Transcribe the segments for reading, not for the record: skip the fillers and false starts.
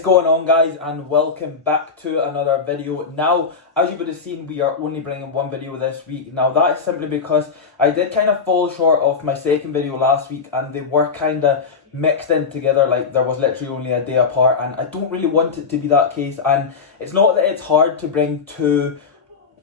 is going on, guys, and welcome back to another video. Now, as you would have seen, we are only bringing one video this week. Now, that is simply because I did kind of fall short of my second video last week, and they were kind of mixed in together, like there was literally only a day apart, and I don't really want it to be that case. And it's not that it's hard to bring two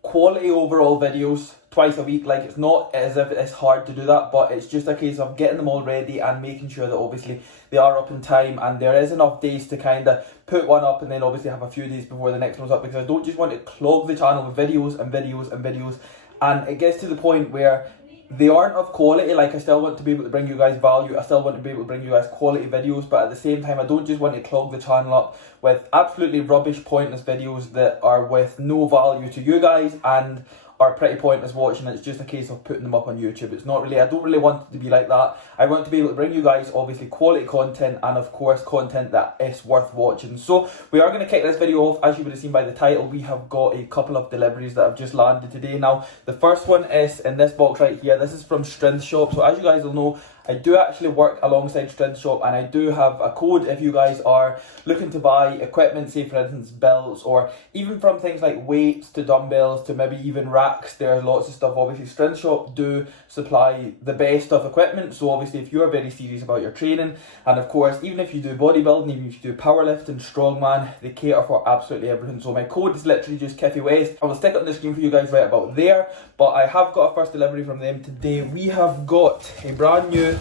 quality overall videos twice a week, like it's not as if it's hard to do that, but it's just a case of getting them all ready and making sure that obviously they are up in time and there is enough days to kind of put one up and then obviously have a few days before the next one's up, because I don't just want to clog the channel with videos and videos and videos, and it gets to the point where they aren't of quality. Like, I still want to be able to bring you guys value, I still want to be able to bring you guys quality videos, but at the same time I don't just want to clog the channel up with absolutely rubbish, pointless videos that are with no value to you guys and are pretty pointless watching. It's just a case of putting them up on YouTube. It's not really, I don't really want it to be like that. I want to be able to bring you guys obviously quality content, and of course content that is worth watching. So we are going to kick this video off. As you would have seen by the title, we have got a couple of deliveries that have just landed today. Now, the first one is in this box right here. This is from Strength Shop. So as you guys will know, I do actually work alongside Strength Shop, and I do have a code if you guys are looking to buy equipment, say for instance belts, or even from things like weights to dumbbells to maybe even racks. There's lots of stuff. Obviously Strength Shop do supply the best of equipment, so obviously if you're very serious about your training, and of course even if you do bodybuilding, even if you do powerlifting, strongman, they cater for absolutely everything. So my code is literally just Kiffy West. I will stick it on the screen for you guys right about there, but I have got a first delivery from them today. We have got a brand new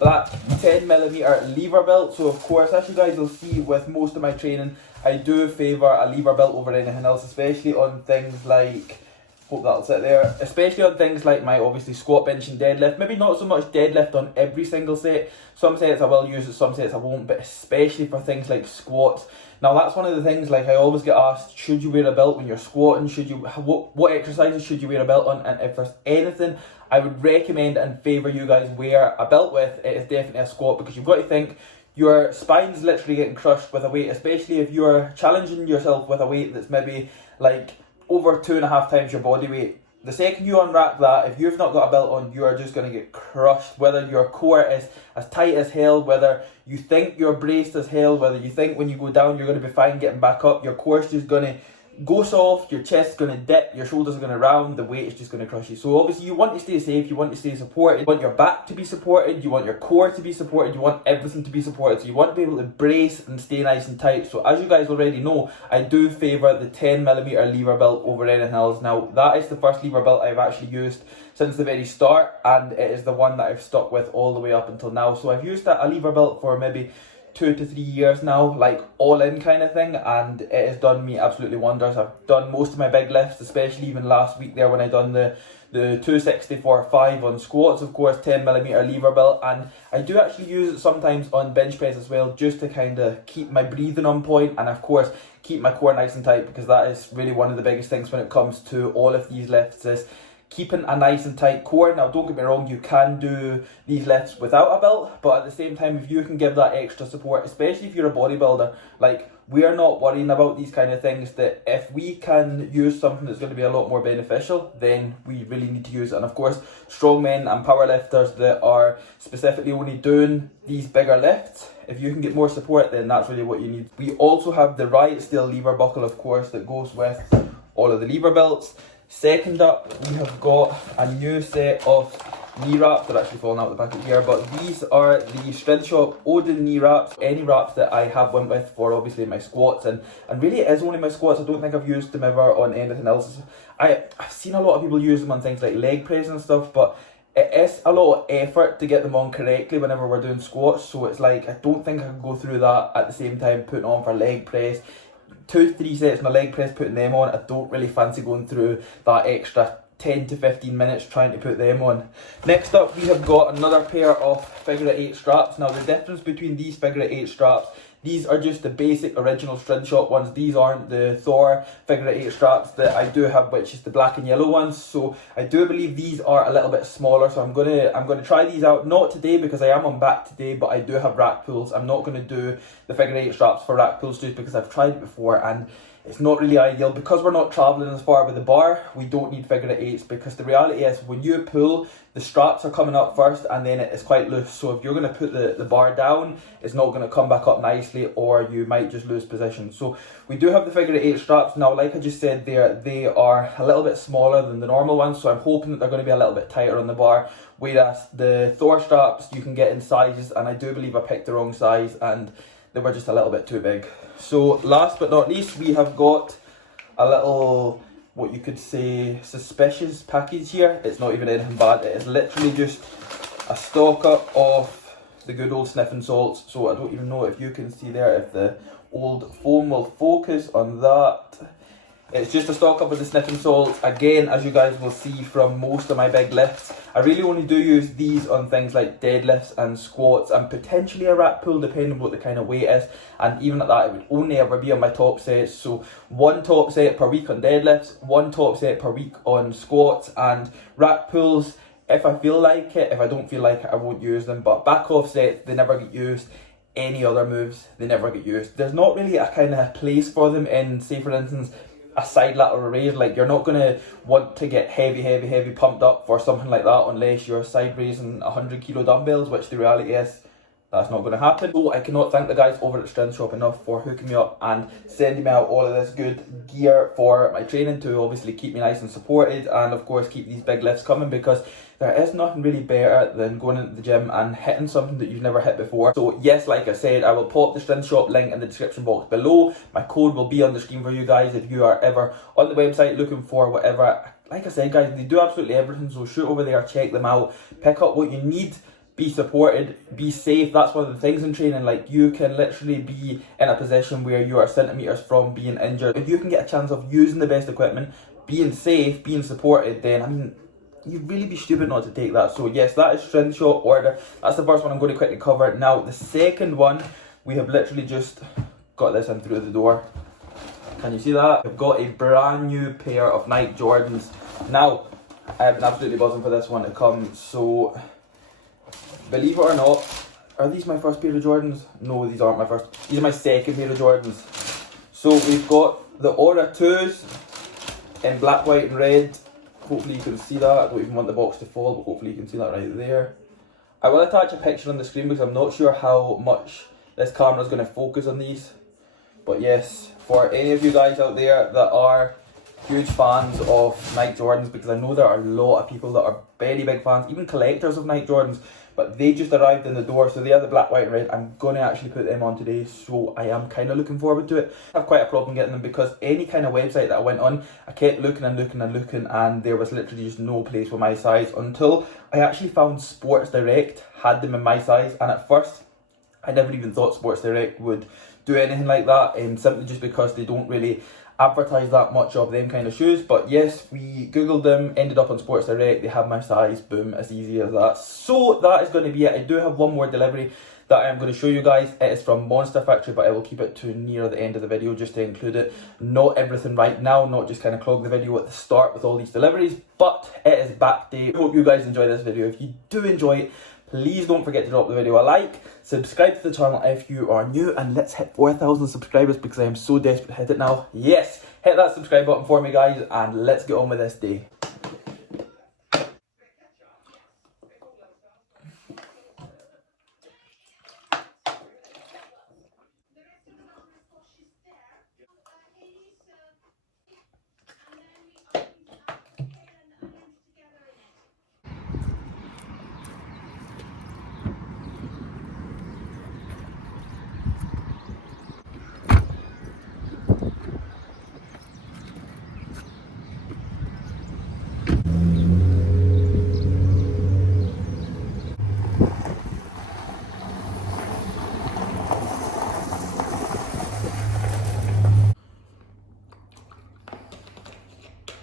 that 10mm lever belt. So of course, as you guys will see with most of my training, I do favour a lever belt over anything else, especially on things like, hope that'll sit there, especially on things like my obviously squat, bench and deadlift. Maybe not so much deadlift on every single set. Some sets I will use it, some sets I won't, but especially for things like squats. Now that's one of the things, like I always get asked, should you wear a belt when you're squatting? Should you, what exercises should you wear a belt on? And if there's anything I would recommend and favour you guys wear a belt with, it is definitely a squat, because you've got to think your spine's literally getting crushed with a weight, especially if you're challenging yourself with a weight that's maybe like over 2.5 times your body weight. The second you unrack that, if you've not got a belt on, you are just going to get crushed. Whether your core is as tight as hell, whether you think you're braced as hell, whether you think when you go down you're going to be fine getting back up, your core's just going to go soft, your chest's going to dip, your shoulders are going to round, the weight is just going to crush you. So obviously you want to stay safe, you want to stay supported, you want your back to be supported, you want your core to be supported, you want everything to be supported. So you want to be able to brace and stay nice and tight. So as you guys already know, I do favour the 10mm lever belt over anything else. Now that is the first lever belt I've actually used since the very start, and it is the one that I've stuck with all the way up until now. So I've used a lever belt for maybe 2 to 3 years now, like all in kind of thing, and it has done me absolutely wonders. I've done most of my big lifts, especially even last week there when I done the 260 for 5 on squats, of course 10mm lever belt, and I do actually use it sometimes on bench press as well, just to kind of keep my breathing on point and of course keep my core nice and tight, because that is really one of the biggest things when it comes to all of these lifts, is keeping a nice and tight core. Now don't get me wrong, you can do these lifts without a belt, but at the same time, if you can give that extra support, especially if you're a bodybuilder, like we are not worrying about these kind of things, that if we can use something that's going to be a lot more beneficial, then we really need to use it. And of course strongmen and powerlifters that are specifically only doing these bigger lifts, if you can get more support, then that's really what you need. We also have the Riot Steel lever buckle, of course, that goes with all of the lever belts. Second up, we have got a new set of knee wraps. They're actually falling out the packet here, but these are the Strength Shop Odin knee wraps. Any wraps that I have went with for obviously my squats, and really it is only my squats. I don't think I've used them ever on anything else. I've seen a lot of people use them on things like leg press and stuff, but it is a lot of effort to get them on correctly whenever we're doing squats, so it's like I don't think I can go through that at the same time putting on for leg press. 2 to 3 sets on a leg press, putting them on, I don't really fancy going through that extra 10 to 15 minutes trying to put them on. Next up, we have got another pair of figure 8 straps. Now the difference between these figure 8 straps, these are just the basic original Strength Shop ones. These aren't the Thor figure 8 straps that I do have, which is the black and yellow ones. So I do believe these are a little bit smaller. So I'm gonna try these out, not today because I am on back today, but I do have rack pulls. I'm not gonna do the figure 8 straps for rack pulls just because I've tried it before and it's not really ideal. Because we're not travelling as far with the bar, we don't need figure 8s, because the reality is when you pull, the straps are coming up first and then it's quite loose. So if you're going to put the bar down, it's not going to come back up nicely, or you might just lose position. So we do have the figure 8 straps. Now, like I just said there, they are a little bit smaller than the normal ones, so I'm hoping that they're going to be a little bit tighter on the bar. Whereas the Thor straps you can get in sizes, and I do believe I picked the wrong size and they were just a little bit too big. So last but not least, we have got a little, what you could say, suspicious package here. It's not even anything bad. It is literally just a stock up of the good old sniffing salts. So I don't even know if you can see there, if the old phone will focus on that. It's just a stock up of the sniffing salts. Again, as you guys will see from most of my big lifts, I really only do use these on things like deadlifts and squats and potentially a rack pull, depending on what the kind of weight is. And even at that, it would only ever be on my top sets. So one top set per week on deadlifts, one top set per week on squats, and rack pulls, if I feel like it. If I don't feel like it, I won't use them. But back off sets, they never get used. Any other moves, they never get used. There's not really a kind of place for them in, say for instance, a side lateral raise. Like, you're not going to want to get heavy pumped up for something like that unless you're side raising 100 kilo dumbbells, which the reality is that's not going to happen. So I cannot thank the guys over at Strength Shop enough for hooking me up and sending me out all of this good gear for my training to obviously keep me nice and supported, and of course keep these big lifts coming, because there is nothing really better than going into the gym and hitting something that you've never hit before. So yes, like I said, I will pop the Strength Shop link in the description box below. My code will be on the screen for you guys if you are ever on the website looking for whatever. Like I said, guys, they do absolutely everything, so shoot over there, check them out, pick up what you need, be supported, be safe. That's one of the things in training. Like, you can literally be in a position where you are centimetres from being injured. If you can get a chance of using the best equipment, being safe, being supported, then I mean, you'd really be stupid not to take that. So yes, that is Strength Shop order. That's the first one I'm going to quickly cover. Now the second one, we have literally just got this in through the door. Can you see that? We've got a brand new pair of Nike Jordans. Now, I have been absolutely buzzing for this one to come. So, believe it or not, are these my first pair of Jordans? No, these aren't my first. These are my second pair of Jordans. So we've got the Aura 2s in black, white and red. Hopefully you can see that. I don't even want the box to fall, but hopefully you can see that right there. I will attach a picture on the screen because I'm not sure how much this camera is going to focus on these. But yes, for any of you guys out there that are huge fans of Nike Jordans, because I know there are a lot of people that are very big fans, even collectors of Nike Jordans, but they just arrived in the door, so they are the black, white and red. I'm going to actually put them on today, so I am kind of looking forward to it. I have quite a problem getting them because any kind of website that I went on, I kept looking and there was literally just no place for my size, until I actually found Sports Direct had them in my size. And at first I never even thought Sports Direct would do anything like that, simply just because they don't really advertise that much of them kind of shoes. But yes, we googled them, ended up on Sports Direct, they have my size, boom, as easy as that. So that is going to be it. I do have one more delivery that I am going to show you guys. It is from Monster Factory, but I will keep it to near the end of the video just to include it. Not everything right now, not just kind of clog the video at the start with all these deliveries, but it is back day. I hope you guys enjoy this video. If you do enjoy it, please don't forget to drop the video a like, subscribe to the channel if you are new, and let's hit 4,000 subscribers because I am so desperate to hit it now. Yes, hit that subscribe button for me, guys, and let's get on with this day.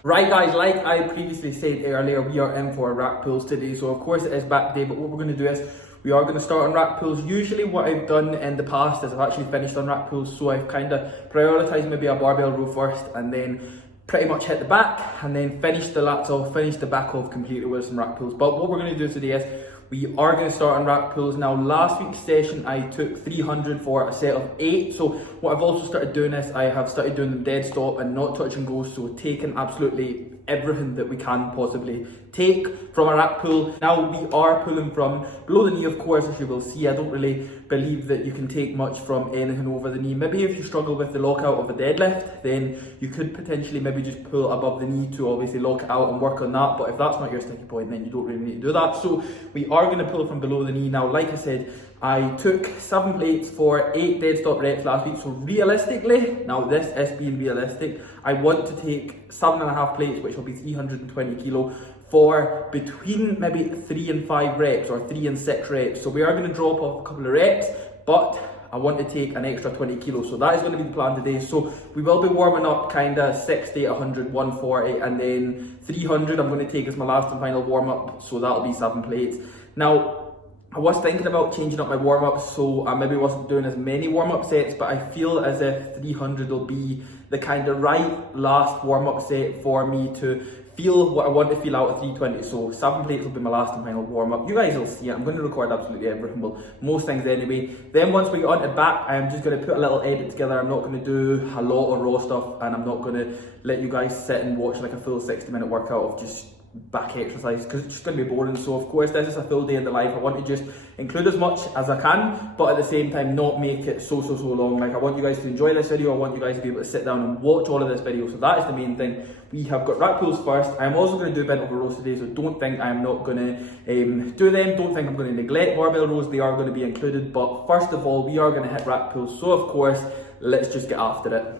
Right guys, like I previously said earlier, we are in for rack pulls today. So of course it is back day, but what we're going to do is we are going to start on rack pulls. Usually what I've done in the past is I've actually finished on rack pulls, so I've kind of prioritised maybe a barbell row first and then pretty much hit the back and then finish the lats off, finish the back off completely with some rack pulls. But what we're going to do today is we are going to start on rack pulls. Now last week's session I took 300 for a set of 8, so what I've also started doing is I have started doing them dead stop and not touch and go, so taking absolutely everything that we can possibly take from a rack pull. Now we are pulling from below the knee, of course, as you will see. I don't really believe that you can take much from anything over the knee. Maybe if you struggle with the lockout of a deadlift, then you could potentially maybe just pull above the knee to obviously lock it out and work on that. But if that's not your sticky point, then you don't really need to do that. So we are going to pull from below the knee. Now, like I said, I took 7 plates for 8 dead stop reps last week. So realistically, now this is being realistic, I want to take 7.5 plates, which will be 320 kilo, for between maybe 3 and 5 reps or 3 and 6 reps. So we are going to drop off a couple of reps, but I want to take an extra 20 kilos. So that is going to be the plan today. So we will be warming up kind of 60, 100, 140, and then 300 I'm going to take as my last and final warm up. So that'll be 7 plates. Now, I was thinking about changing up my warm-ups, so I maybe wasn't doing as many warm-up sets, but I feel as if 300 will be the kind of right last warm-up set for me to feel what I want to feel out of 320. So 7 plates will be my last and final warm-up. You guys will see it. I'm going to record absolutely everything, well, most things anyway. Then once we get on to back, I'm just going to put a little edit together. I'm not going to do a lot of raw stuff, and I'm not going to let you guys sit and watch like a full 60-minute workout of just back exercise, because it's just going to be boring. So of course this is a full day in the life. I want to just include as much as I can, but at the same time not make it so long. Like, I want you guys to enjoy this video. I want you guys to be able to sit down and watch all of this video. So that is the main thing. We have got rack pulls first. I'm also going to do bent over rows today, so don't think I'm not going to do them. Don't think I'm going to neglect barbell rows. They are going to be included, but first of all we are going to hit rack pulls. So of course, let's just get after it.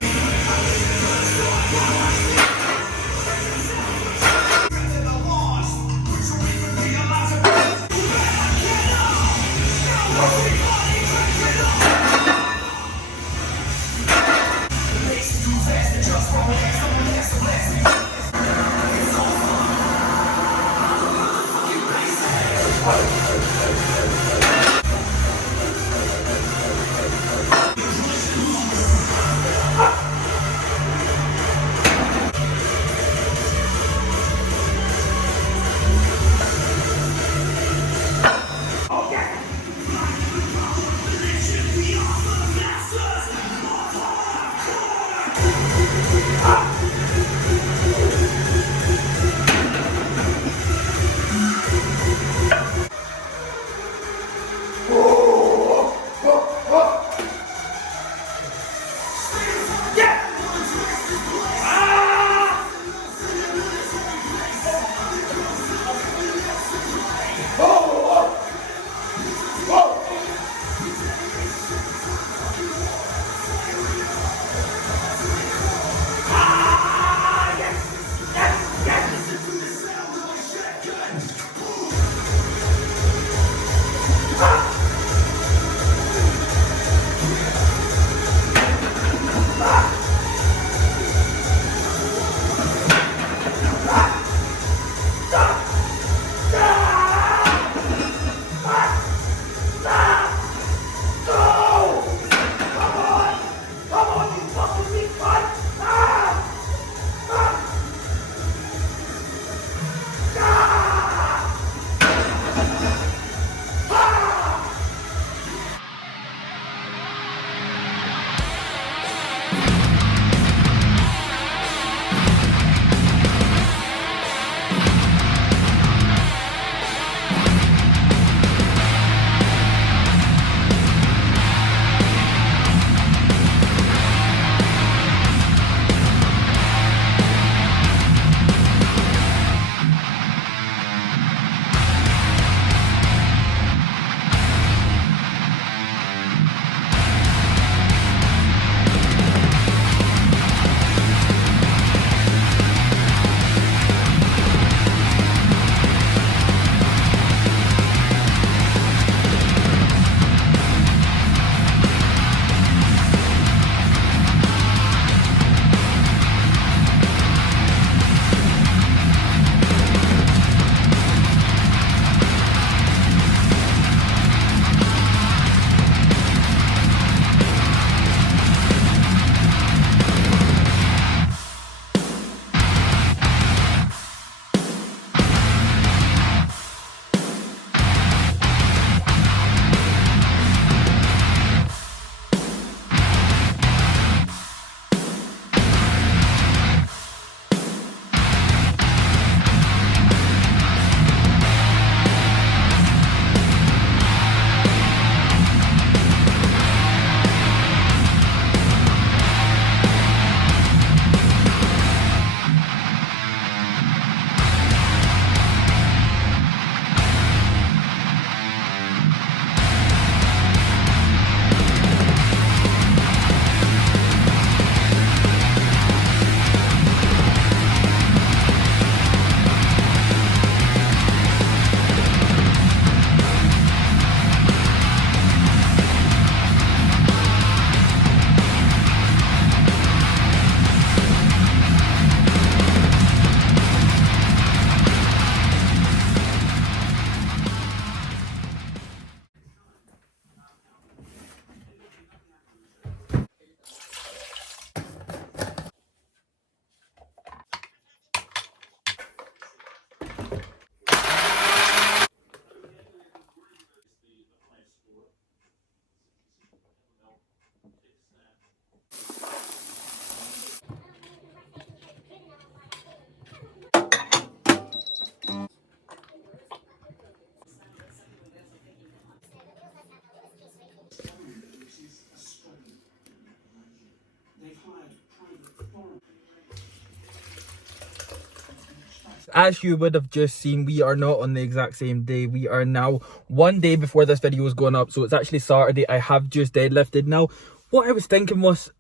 as you would have just seen, we are not on the exact same day. We are now one day before this video is going up, so it's actually Saturday. I have just deadlifted. Now, what I was thinking was,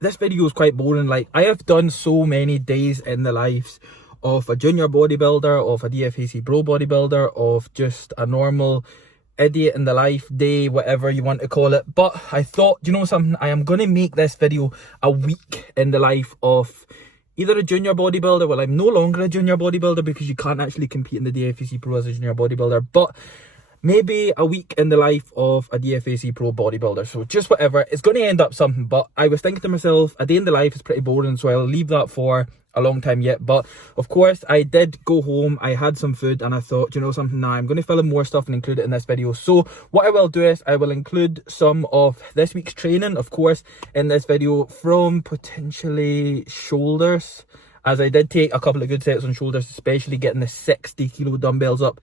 this video is quite boring. Like, I have done so many days in the lives of a junior bodybuilder, of a DFAC pro bodybuilder, of just a normal idiot in the life day, whatever you want to call it. But I thought, you know something, I am going to make this video a week in the life of either a junior bodybuilder. Well, I'm no longer a junior bodybuilder because you can't actually compete in the DFAC pro as a junior bodybuilder, but maybe a week in the life of a DFAC pro bodybuilder. So just whatever, it's going to end up something. But I was thinking to myself, a day in the life is pretty boring, so I'll leave that for a long time yet. But of course, I did go home, I had some food, and I thought, you know something, now I'm going to film more stuff and include it in this video. So what I will do is I will include some of this week's training, of course, in this video, from potentially shoulders, as I did take a couple of good sets on shoulders, especially getting the 60 kilo dumbbells up.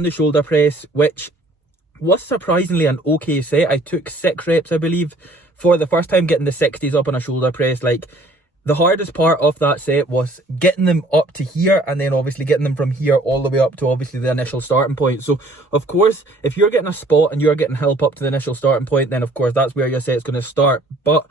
The shoulder press, which was surprisingly an okay set. I took 6 reps, I believe, for the first time getting the 60s up on a shoulder press. Like, the hardest part of that set was getting them up to here, and then obviously getting them from here all the way up to obviously the initial starting point. So of course, if you're getting a spot and you're getting help up to the initial starting point, then of course that's where your set's going to start. But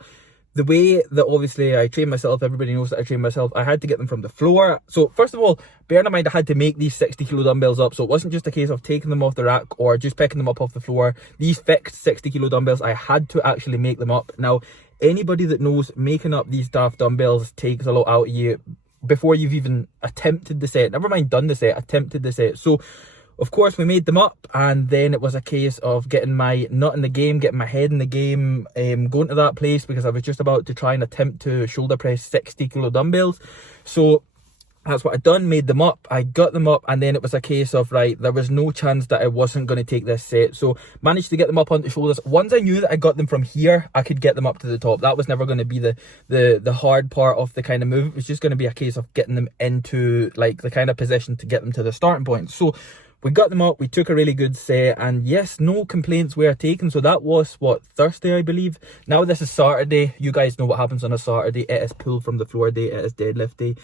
the way that obviously I train myself, everybody knows that I train myself, I had to get them from the floor. So first of all, bear in mind, I had to make these 60 kilo dumbbells up, so it wasn't just a case of taking them off the rack or just picking them up off the floor. These fixed 60 kilo dumbbells, I had to actually make them up. Now, anybody that knows, making up these daft dumbbells takes a lot out of you before you've even attempted the set, never mind done the set, attempted the set. So of course, we made them up, and then it was a case of getting my nut in the game, getting my head in the game, going to that place, because I was just about to try and attempt to shoulder press 60 kilo dumbbells. So that's what I done, made them up, I got them up, and then it was a case of, right, there was no chance that I wasn't going to take this set. So managed to get them up onto shoulders. Once I knew that I got them from here, I could get them up to the top. That was never going to be the hard part of the kind of move. It was just going to be a case of getting them into like the kind of position to get them to the starting point. So we got them up, we took a really good set, and yes, no complaints were taken. So that was, what, Thursday, I believe? Now this is Saturday. You guys know what happens on a Saturday. It is pull from the floor day, it is deadlift day.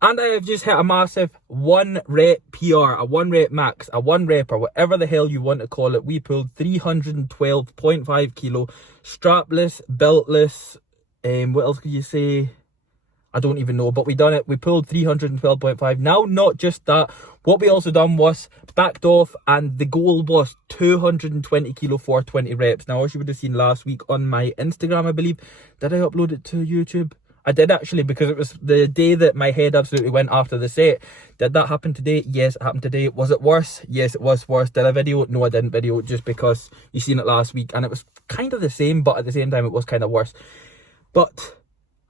And I have just hit a massive 1 rep PR, a 1 rep max, a 1 rep, or whatever the hell you want to call it. We pulled 312.5 kilo, strapless, beltless, what else could you say? I don't even know, but we done it. We pulled 312.5. Now, not just that, what we also done was backed off, and the goal was 220 kilo for 20 reps. Now, as you would have seen last week on my Instagram, I believe, did I upload it to YouTube? I did actually, because it was the day that my head absolutely went after the set. Did that happen today? Yes, it happened today. Was it worse? Yes, it was worse. Did I video? No, I didn't video, just because you seen it last week, and it was kind of the same, but at the same time, it was kind of worse. But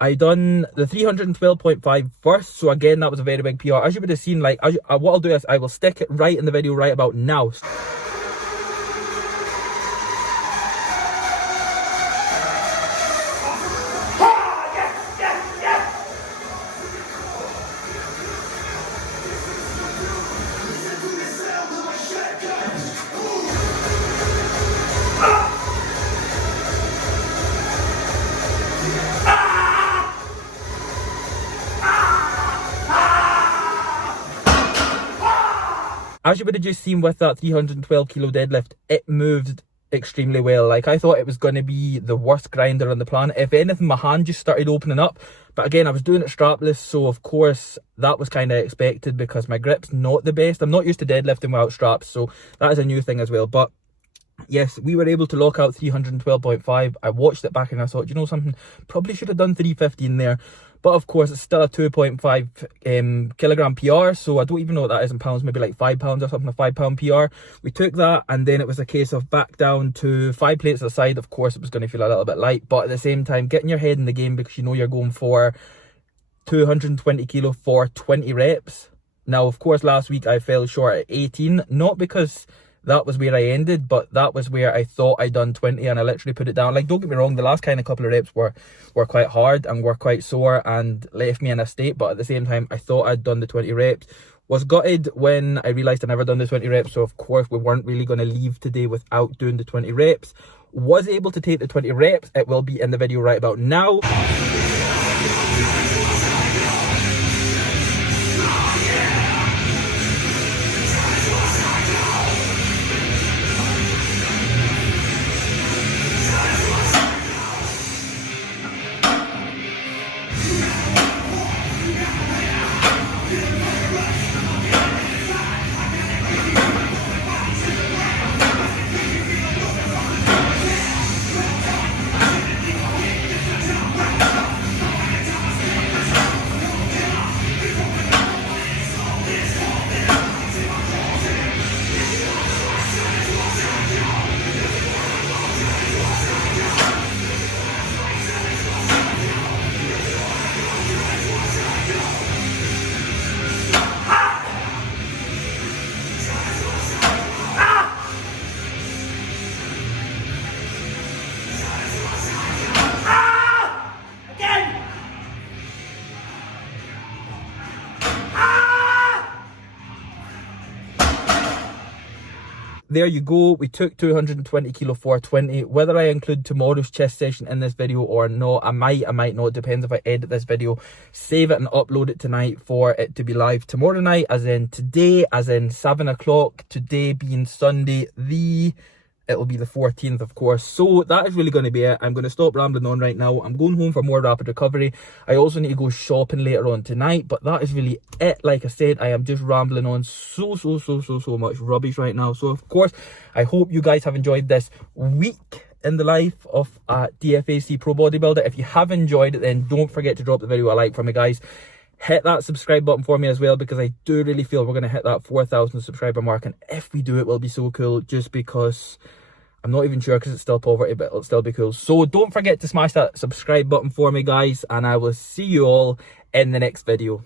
I done the 312.5 first, so again, that was a very big PR. As you would have seen, like, what I'll do is I will stick it right in the video right about now. As you would have just seen with that 312 kilo deadlift, it moved extremely well. Like, I thought it was going to be the worst grinder on the planet. If anything, my hand just started opening up. But again, I was doing it strapless, so of course that was kind of expected because my grip's not the best. I'm not used to deadlifting without straps, so that is a new thing as well. But yes, we were able to lock out 312.5. I watched it back and I thought, you know something, probably should have done 315 there. but of course it's still a 2.5 kilogram PR, so I don't even know what that is in pounds, maybe like £5 or something, a £5 PR. We took that, and then it was a case of back down to 5 plates a side. Of course it was going to feel a little bit light, but at the same time getting your head in the game, because you know you're going for 220 kilo for 20 reps. Now of course last week I fell short at 18, not because that was where I ended, but that was where I thought I'd done 20 and I literally put it down. Like, don't get me wrong, the last kind of couple of reps were quite hard and were quite sore and left me in a state, but at the same time I thought I'd done the 20 reps. Was gutted when I realised I never done the 20 reps, so of course we weren't really going to leave today without doing the 20 reps. Was able to take the 20 reps, it will be in the video right about now. There you go, we took 220 kilo for 20. Whether I include tomorrow's chest session in this video or not, I might not, depends if I edit this video, save it and upload it tonight for it to be live tomorrow night, as in today, as in 7 o'clock, today being Sunday, it'll be the 14th, of course. So that is really going to be it. I'm going to stop rambling on right now. I'm going home for more rapid recovery. I also need to go shopping later on tonight, but that is really it. Like I said, I am just rambling on so much rubbish right now. So of course, I hope you guys have enjoyed this week in the life of a DFAC pro bodybuilder. If you have enjoyed it, then don't forget to drop the video a like for me, guys. Hit that subscribe button for me as well, because I do really feel we're going to hit that 4,000 subscriber mark, and if we do, it will be so cool, just because I'm not even sure, because it's still poverty, but it'll still be cool. So don't forget to smash that subscribe button for me, guys, and I will see you all in the next video.